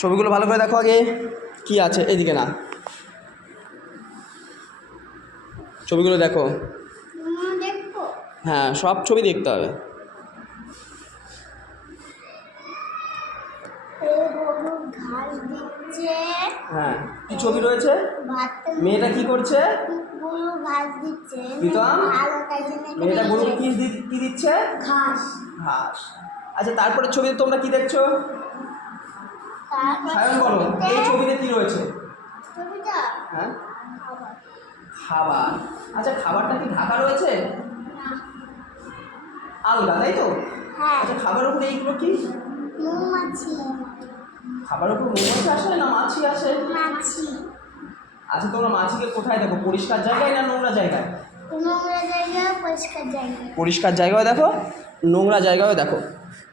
ছবিগুলো ভালো করে দেখো আগে। কি আছে? এদিকে না। ছবিগুলো দেখো। হ্যাঁ সব ছবি দেখতে হবে। হ্যাঁ কি ছবি রয়েছে? মেয়েটা কি করছে? প্রীতম? মেয়েটা গরু কি দিচ্ছে? ঘাস। ঘাস। আচ্ছা তারপরে ছবিতে তোমরা কি দেখছ? সায়ন বলো এই ছবিতে- কি রয়েছে? হ্যাঁ? খাবার। আচ্ছা খাবারটা কি ঢাকা রয়েছে। আলগা তাই তো? হ্যাঁ। আচ্ছা খাবার উপরে এইগুলো কি? খাবার উপর মৌমাছি আসে না মাছি আসে? মাছি। আচ্ছা তোমরা মাছিকে কোথায় দেখো? পরিষ্কার জায়গায় না নোংরা জায়গায়? নোংরা জায়গায় পরিষ্কার জায়গায়। পরিষ্কার জায়গায় দেখো নোংরা জায়গায় দেখো।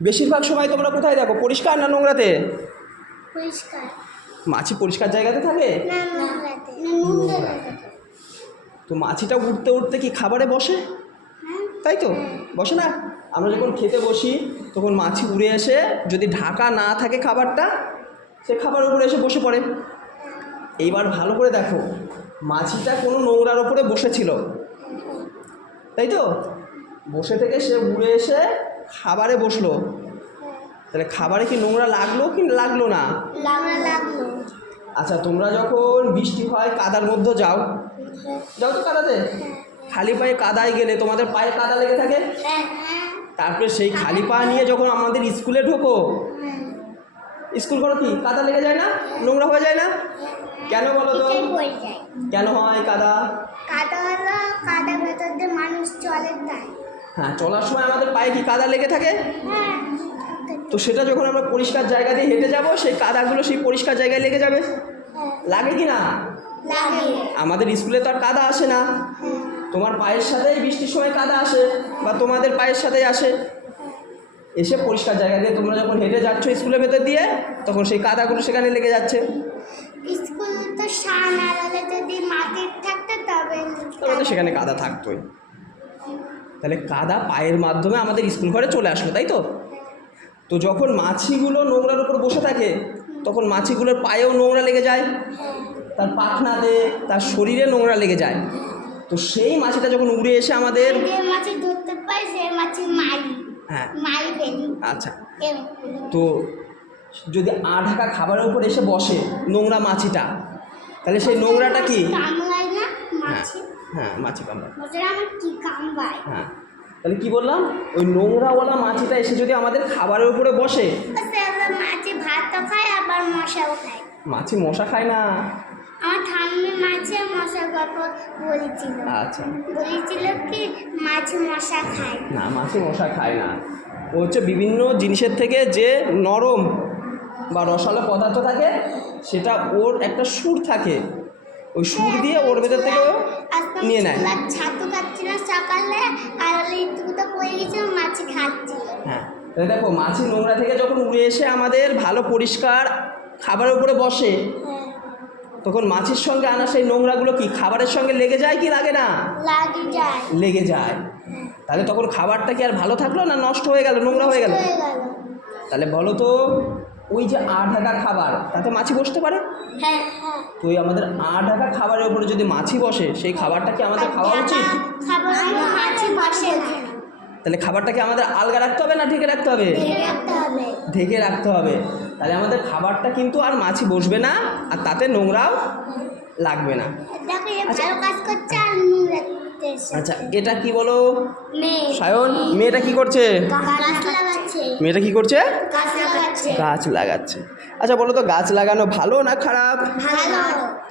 বেশিরভাগ সময় তোমরা কোথায় দেখো? পরিষ্কার না নোংরাতে? পরিষ্কার মাছি পরিষ্কার জায়গাতে থাকে না তো মাছিটা উঠতে উঠতে কি খাবারে বসে হ্যাঁ তাই তো বসে না আমরা যখন খেতে বসি তখন মাছি উড়ে এসে যদি ঢাকা না থাকে খাবারটা সে খাবার উপরে এসে বসে পড়ে এইবার ভালো করে দেখো মাছিটা কোনো নোংরার ওপরে বসেছিল তাই তো বসে থেকে সে উড়ে এসে খাবারে বসল তাহলে খাবারে কি নোংরা লাগল কি লাগল না? লাগল আচ্ছা তোমরা যখন বৃষ্টি হয় কাদার মধ্যে যাও। যাও তো কাদাতে। খালি পায়ে কাদায় গেলে তোমাদের পায়ে কাদা লেগে থাকে? হ্যাঁ হ্যাঁ। তারপরে সেই খালি পা নিয়ে যখন আমাদের স্কুলে ঢোকো হ্যাঁ। স্কুল করো কি? কাদা লেগে যায় না? নোংরা হয়ে যায় না? কেন বলো তো? কেন হয় কাদা? কাদা হলো কাদা ভেতর দিয়ে মানুষ চলে হ্যাঁ চলার সময় আমাদের পায়ে কি কাদা লেগে থাকে? হ্যাঁ। তো সেটা যখন আমরা পরিষ্কার জায়গা দিয়ে হেঁটে যাব সেই কাদাগুলো সেই পরিষ্কার জায়গায় লেগে যাবে? হ্যাঁ। লাগে কি না? লাগে। আমাদের স্কুলে তো আর কাদা আসে না। হ্যাঁ। তোমার পায়ের সাথেই বৃষ্টির সময় কাদা আসে বা তোমাদের পায়ের সাথেই আসে। এসে পরিষ্কার জায়গা দিয়ে তোমরা যখন হেঁটে যাচ্ছ স্কুলের ভেতর দিয়ে তখন সেই কাদাগুলো সেখানে লেগে যাচ্ছে। স্কুল তো সান আড়ালে যদি মাটির থাকতো তবে তবে তো সেখানে কাদা থাকতোই। তাহলে কাদা পায়ের মাধ্যমে আমাদের স্কুল ঘরে চলে আসলো তাই তো? তো যখন মাছিগুলো নোংরার উপর বসে থাকে তখন মাছিগুলোর পায়েও নোংরা লেগে যায় তার পাখনাতে তার শরীরে নোংরা লেগে যায়। তো সেই মাছিটা যখন উড়ে এসে আমাদের হ্যাঁ। আচ্ছা। তো যদি আঢাকা খাবারের উপর এসে বসে নোংরা মাছিটা তাহলে সেই নোংরাটা কি? হ্যাঁ মাছি। হ্যাঁ মাছি কামড়ায়? হ্যাঁ। তাহলে কি বললাম? ওই নোংরাওয়ালা মাছিটা এসে যদি আমাদের খাবারের উপরে বসে? মাছি ভাতও খায় আবার মশাও খায়। মাছি মশা খায় না? আমার ঠাম্মি মাছি আর মশার গল্প বলেছিল। আচ্ছা। বলেছিল কি মাছি মশা খায়। না মাছি মশা খায় না। ও হচ্ছে বিভিন্ন জিনিসের থেকে যে নরম বা রসালো পদার্থ থাকে সেটা ওর একটা সুর থাকে। ওই সুর দিয়ে ওর ভেতর থেকে ও নিয়ে নেয়। ছাতু খাচ্ছিল সকালে আর ওই ইটুকুটা পড়ে গেছিল মাছি খাচ্ছিল হ্যাঁ তাহলে দেখো মাছি নোংরা থেকে যখন উড়ে এসে আমাদের ভালো পরিষ্কার খাবারের উপরে বসে হ্যাঁ। তখন মাছির সঙ্গে আনা সেই নোংরাগুলো কি খাবারের সঙ্গে লেগে যায় কি লাগে না? লাগে যায়। লেগে যায়। তাহলে তখন খাবারটা কি আর ভালো থাকল না নষ্ট হয়ে গেল নোংরা হয়ে হয়ে গেল। তাহলে বলো তো ওই যে আ ঢাকা খাবার তাতে মাছি বসতে পারে? হ্যাঁ হ্যাঁ। তো ওই আমাদের আ ঢাকা খাবারের উপরে যদি মাছি বসে সেই খাবারটা কি আমাদের খাওয়া উচিত? খাবার মাছি বসে তাহলে খাবারটাকে আমাদের আলগা রাখতে হবে না ঢেকে রাখতে হবে? ঢেকে রাখতে হবে। ঢেকে রাখতে হবে। তাহলে আমাদের খাবারটা কিন্তু আর মাছি বসবে না আর তাতে নোংরাও লাগবে না। আচ্ছা। আচ্ছা এটা কি বলো? সায়ন মেয়েটা কি করছে? মেয়েটা কি করছে? গাছ লাগাচ্ছে। আচ্ছা বলো তো গাছ লাগানো ভালো না খারাপ?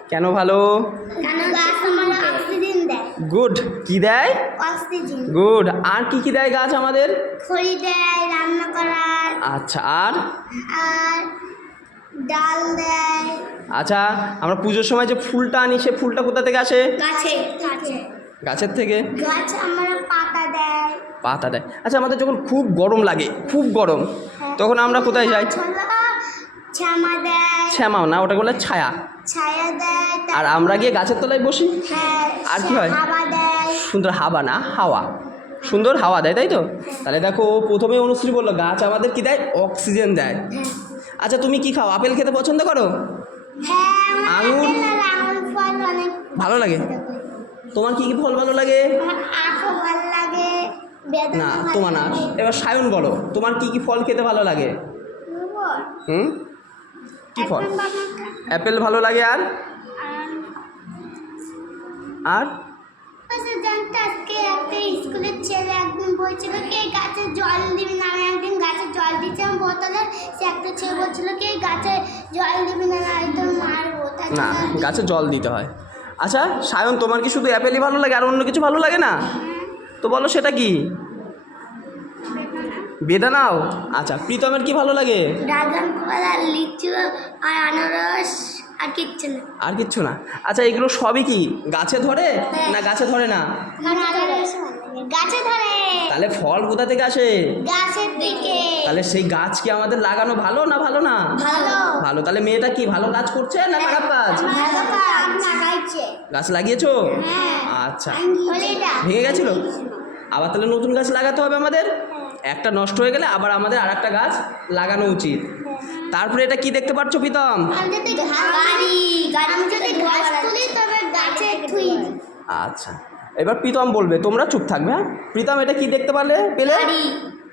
কেন ভালো? গুড। কি দেয়? গুড। আর কি কি দেয় গাছ আমাদের? খড়ি দেয় রান্না করার। আচ্ছা আর? আর ডাল দেয়। আচ্ছা আমরা পুজোর সময় যে ফুলটা আনি সে ফুলটা কোথা থেকে আসে? গাছে গাছে। গাছের থেকে? গাছ আমরা পাতা দেয়। পাতা দেয়। আচ্ছা আমাদের যখন খুব গরম লাগে খুব গরম তখন আমরা কোথায় যাই? ছামা দেয়। না ওটা বলে ছায়া। ছায়া দেয় আর আমরা গিয়ে গাছের তলায় বসি? হ্যাঁ আর কি হয়? সুন্দর হাওয়া না হাওয়া। সুন্দর হাওয়া দেয় তাই তো? তাহলে দেখো প্রথমে অনুশ্রী বলল গাছ আমাদের কি দেয়? অক্সিজেন দেয়। হ্যাঁ। আচ্ছা তুমি কি খাও? আপেল খেতে পছন্দ করো? হ্যাঁ আঙুর? ভালো লাগে? তোমার কি কি ফল ভালো লাগে? না তোমার না। এবার সায়ন বলো তোমার কি কি ফল খেতে ভালো লাগে? হুম? কি ফল? অ্যাপেল ভালো লাগে আর? আর? আচ্ছা স্কুলের ছেলে একদিন বলছিল কে গাছে জল দিবি? না আমি একদিন গাছে জল বোতলে। সে একটা ছেলে বলছিল কে গাছে জল দিবি? না একদম মারবো। না গাছে জল দিতে হয়। আচ্ছা সায়ন, তোমার কি শুধু অ্যাপেলই ভালো লাগে আর অন্য কিছু ভালো লাগে না? তো বলো সেটা কি? বেদানাও আচ্ছা প্রীতমের কি ভালো লাগে? লিচু আর আনারস। আর কিচ্ছু না। আর কিচ্ছু না। আচ্ছা এগুলো সবই কি গাছে ধরে না গাছে ধরে না? গাছে ধরে তাহলে ফল কোথা থেকে আসে? গাছের দিকে। তাহলে সেই গাছ কি আমাদের লাগানো ভালো না ভালো না? ভালো। ভালো। তাহলে মেয়েটা কি ভালো কাজ করছে না খারাপ কাজ? ভালো কাজ। লাগাইছে। গাছ লাগিয়েছো? হ্যাঁ। আচ্ছা। ভেঙে গেছিল? আবার তাহলে নতুন গাছ লাগাতে হবে আমাদের? একটা নষ্ট হয়ে গেলে আবার আমাদের আর একটা গাছ লাগানো উচিত। তারপরে এটা কি দেখতে পাচ্ছ প্রীতম। আচ্ছা। এবার প্রীতম বলবে তোমরা চুপ থাকবে হ্যাঁ? প্রীতম এটা কি দেখতে পারলে পেলে?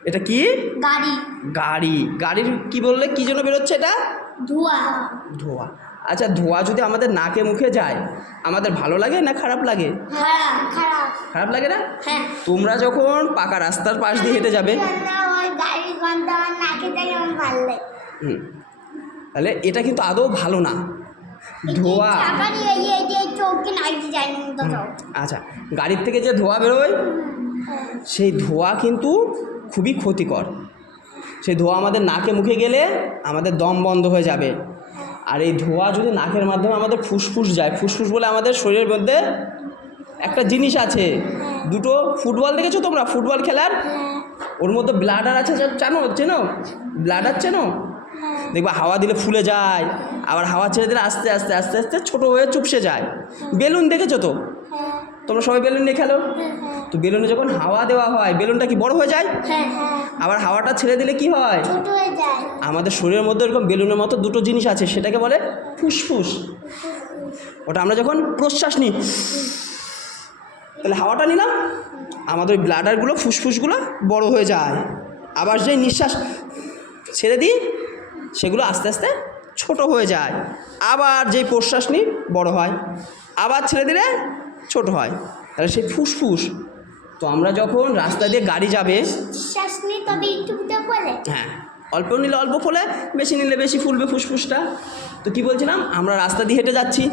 এটা কি? গাড়ি। গাড়ি। গাড়ির কি বললে? কি জন্য বেরোচ্ছে এটা? ধোয়া। ধোঁয়া। আচ্ছা ধোঁয়া যদি আমাদের নাকে মুখে যায় আমাদের ভালো লাগে না খারাপ লাগে? খারাপ খারাপ। খারাপ লাগে না? হ্যাঁ। তোমরা যখন পাকা রাস্তার পাশ দিয়ে হেঁটে যাবে হুম। তাহলে এটা কিন্তু আদৌ ভালো না। ধোঁয়া। আচ্ছা গাড়ির থেকে যে ধোঁয়া বেরোয় সেই ধোঁয়া কিন্তু খুবই ক্ষতিকর। সেই ধোঁয়া আমাদের নাকে মুখে গেলে আমাদের দম বন্ধ হয়ে যাবে। আর এই ধোঁয়া যদি নাকের মাধ্যমে আমাদের ফুসফুস যায় ফুসফুস বলে আমাদের শরীরের মধ্যে একটা জিনিস আছে। দুটো ফুটবল দেখেছ তোমরা? ফুটবল খেলার? ওর মধ্যে ব্লাডার আছে জানো চেনো? ব্লাডার চেনো? দেখবা হাওয়া দিলে ফুলে যায় আবার হাওয়া ছেড়ে দিলে আস্তে আস্তে আস্তে আস্তে ছোটো হয়ে চুপসে যায়। বেলুন দেখেছ তো? তোমরা সবাই বেলুন নিয়ে খেলো? তো বেলুনে যখন হাওয়া দেওয়া হয় বেলুনটা কি বড় হয়ে যায়? আবার হাওয়াটা ছেড়ে দিলে কি হয়? আমাদের শরীরের মধ্যে এরকম বেলুনের মতো দুটো জিনিস আছে সেটাকে বলে ফুসফুস। ওটা আমরা যখন প্রশ্বাস নিই তাহলে হাওয়াটা নিলাম আমাদের ওই ব্লাডারগুলো ফুসফুসগুলো বড় হয়ে যায়। আবার যেই নিঃশ্বাস ছেড়ে দিই সেগুলো আস্তে আস্তে ছোট হয়ে যায়। আবার যেই প্রশ্বাস নিই বড় হয় আবার ছেড়ে দিলে ছোট হয়। তাহলে সেই ফুসফুস। তো আমরা যখন রাস্তা দিয়ে গাড়ি যাবে হ্যাঁ অল্প নিলে অল্প ফলে বেশি নিলে বেশি ফুলবে ফুসফুসটা। তো কি বলছিলাম? আমরা রাস্তা দিয়ে হেঁটে যাচ্ছি।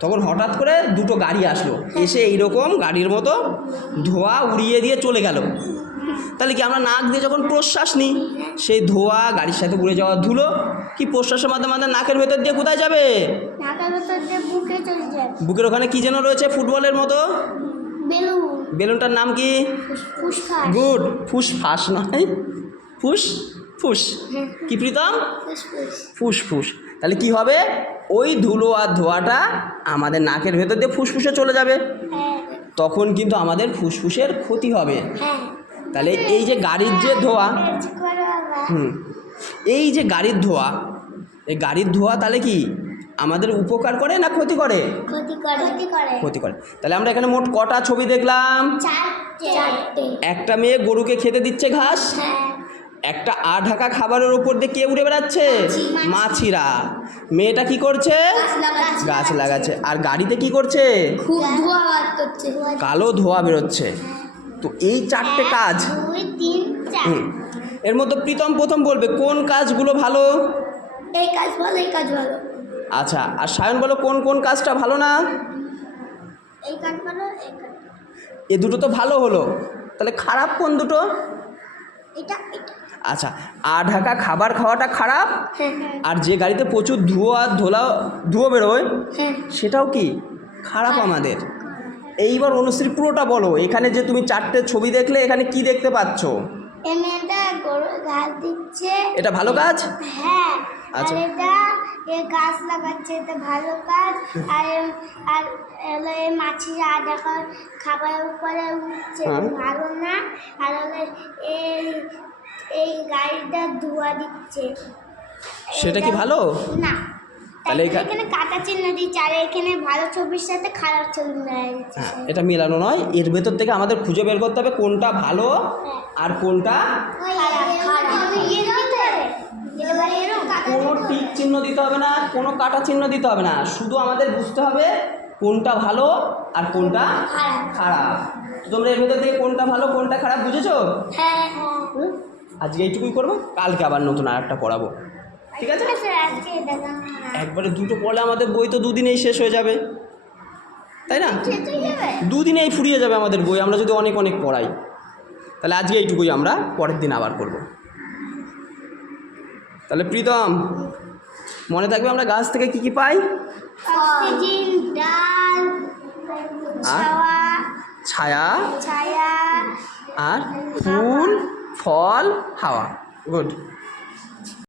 তখন হঠাৎ করে দুটো গাড়ি আসলো। এসে এইরকম গাড়ির মতো ধোঁয়া উড়িয়ে দিয়ে চলে গেল। তাহলে কি আমরা নাক দিয়ে যখন প্রশ্বাস নিই সেই ধোঁয়া গাড়ির সাথে উড়ে যাওয়া ধুলো কি প্রশ্বাসের মাধ্যমে আমাদের নাকের ভেতর দিয়ে কোথায় যাবে? বুকের ওখানে কি যেন রয়েছে ফুটবলের মতো? বেলুনটার নাম কি? গুড ফুস ফাঁস নয়। ফুস ফুস। কি প্রীতম? ফুসফুস। ফুসফুস। তাহলে কি হবে? ওই ধুলো আর ধোঁয়াটা আমাদের নাকের ভেতর দিয়ে ফুসফুসে চলে যাবে। হ্যাঁ। তখন কিন্তু আমাদের ফুসফুসের ক্ষতি হবে। হ্যাঁ। তাহলে এই যে গাড়ির যে ধোঁয়া। হুম এই যে গাড়ির ধোঁয়া এই গাড়ির ধোঁয়া তাহলে কি আমাদের উপকার করে না ক্ষতি করে? ক্ষতি করে। তাহলে আমরা এখানে মোট কটা ছবি দেখলাম? একটা মেয়ে গরুকে খেতে দিচ্ছে ঘাস একটা আ ঢাকা খাবারের উপর দিয়ে কে উড়ে বেড়াচ্ছে? মাছিরা। মেয়েটা কি করছে? গাছ লাগাচ্ছে। আর গাড়িতে কি করছে। কালো ধোঁয়া বেরোচ্ছে। তো এই চারটে কাজ। এর মধ্যে প্রীতম প্রথম বলবে কোন কাজগুলো ভালো? এই কাজ ভালো এই কাজ ভালো। আচ্ছা আর সায়ন বলো কোন কোন কাজটা ভালো না? এই কাজ ভালো এই কাজ এ দুটো তো ভালো হলো। তাহলে খারাপ কোন দুটো? এটা এটা। আচ্ছা আ ঢাকা খাবার খাওয়াটা খারাপ? হ্যাঁ আর যে গাড়িতে প্রচুর ধুয়ো আর ধোলা ধুয়ো বেরোয় হ্যাঁ। সেটাও কি খারাপ। আমাদের? এইবার অনুশ্রী পুরোটা বলো এখানে যে তুমি চারটে ছবি দেখলে এখানে কি দেখতে পাচ্ছ? মেয়েটা গরু ঘাস দিচ্ছে। এটা ভালো কাজ হ্যাঁ আচ্ছা। এটা এ গাছ লাগাচ্ছে এটা ভালো কাজ আর আর হলো এই মাছিরা দেখা খাবার উপরে উঠছে হ্যাঁ। ভালো না। আর হলো এই এই গাড়িটা ধোয়া দিচ্ছে। সেটা কি ভালো? না। তাহলে এখানে কাটা চিহ্ন দিচ্ছে আর এখানে ভালো ছবির সাথে খারাপ ছবি হ্যাঁ এটা মেলানো নয় এর ভেতর থেকে আমাদের খুঁজে বের করতে হবে কোনটা ভালো আর কোনটা কোনো টিক চিহ্ন দিতে হবে না কোনো কাটা চিহ্ন দিতে হবে না। শুধু আমাদের বুঝতে হবে কোনটা ভালো আর কোনটা খারাপ। তোমরা এর ভেতর থেকে কোনটা ভালো কোনটা খারাপ বুঝেছ? হ্যাঁ আজকে এইটুকুই করব কালকে আবার নতুন আর একটা পড়াবো। ঠিক আছে? দেখান একবারে দুটো পড়লে আমাদের বই তো দুদিনেই শেষ হয়ে যাবে। তাই না? দুদিনেই ফুরিয়ে যাবে আমাদের বই আমরা যদি অনেক অনেক পড়াই। তাহলে আজকে এইটুকুই আমরা পরের দিন আবার করব। তাহলে প্রীতম মনে থাকবে আমরা গাছ থেকে কি কি পাই? ছায়া ছায়া আর ফুল ফল হাওয়া। গুড।